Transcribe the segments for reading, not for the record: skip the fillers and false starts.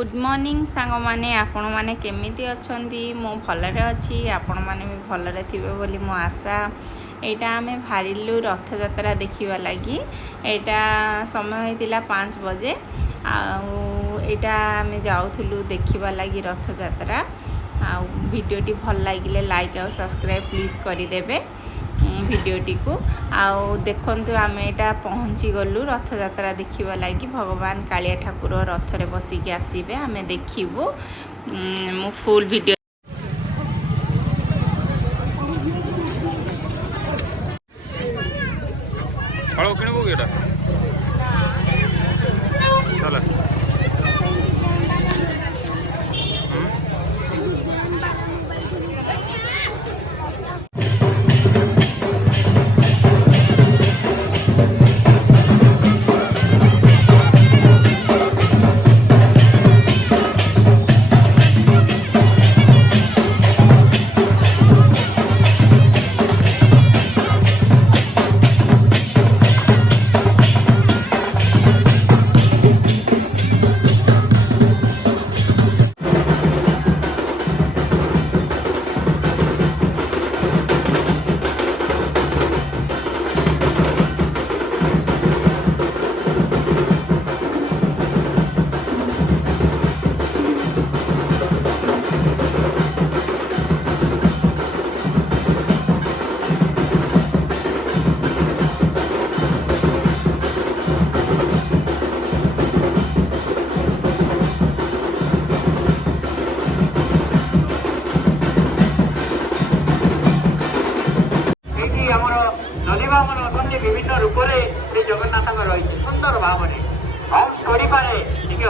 Good morning सांग माने आपण माने केमिति अछंती मो भलरे अछि आपण माने भी भलरे थिबे बोली मो आशा। एटा आमे भारिलु रथ यात्रा देखिबा लागि। एटा समय होइतिला 5 बजे आ एटा आमे जाउथुलु देखिबा लागि रथ यात्रा। आ वीडियोटी भल लागिले लाइक और सब्सक्राइब प्लीज करि देबे भिडियोटी को। आउ देखंतु आमे एटा पहुँची गलु रथ यात्रा देखिबा लागि। भगवान कालिया ठाकुर रथ रे बसिके आसीबे आमे देखिबु। मो फुल वीडियो फळ किणबो गेटा चला विभिन्न रूप से जगन्नाथ रही सुंदर भाव हम थोड़ी पारे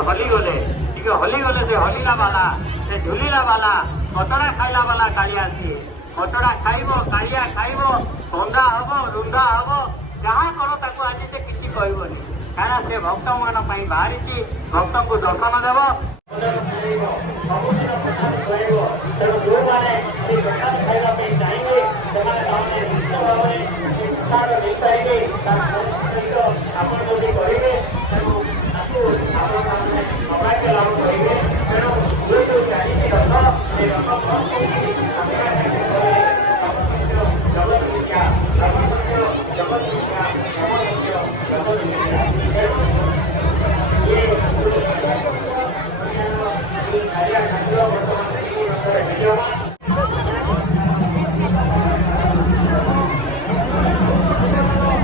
हली गले से हलिला वाला से झुलिला वाला कतड़ा खाइला वाला कालिया सी कतड़ा खाइब कालिया खाइब बंदा हम रुंदा हम जहाँ करो ताको आज से किसी कहबनी कारण से भक्त मान बाहरी भक्त को दर्शन देव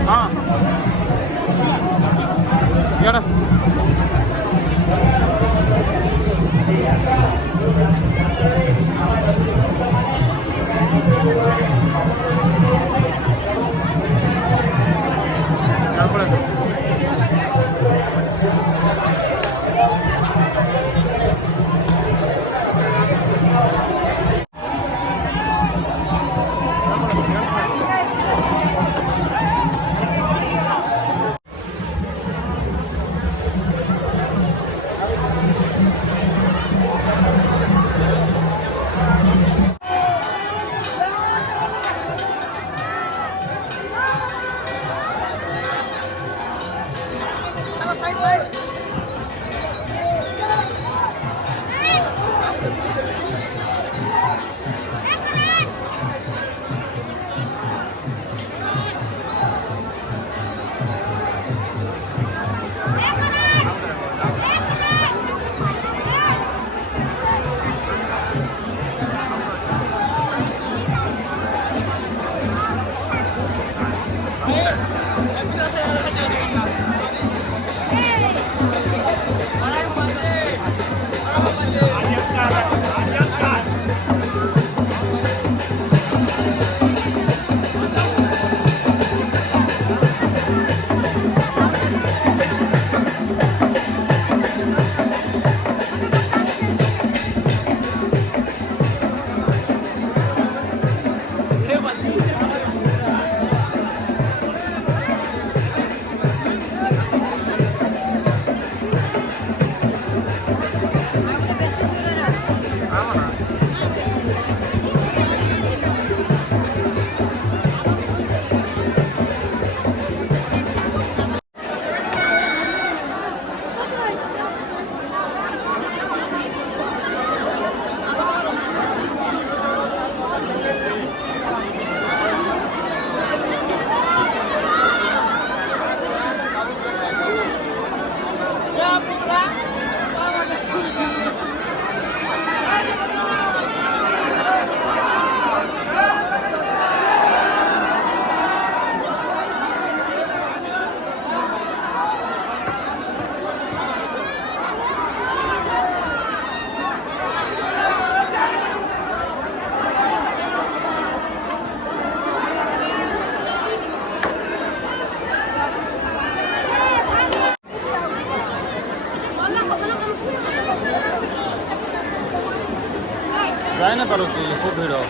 हाँ ଯାଇ ନା ପାରୁଛି ଖୁବ୍ ଭିଡ଼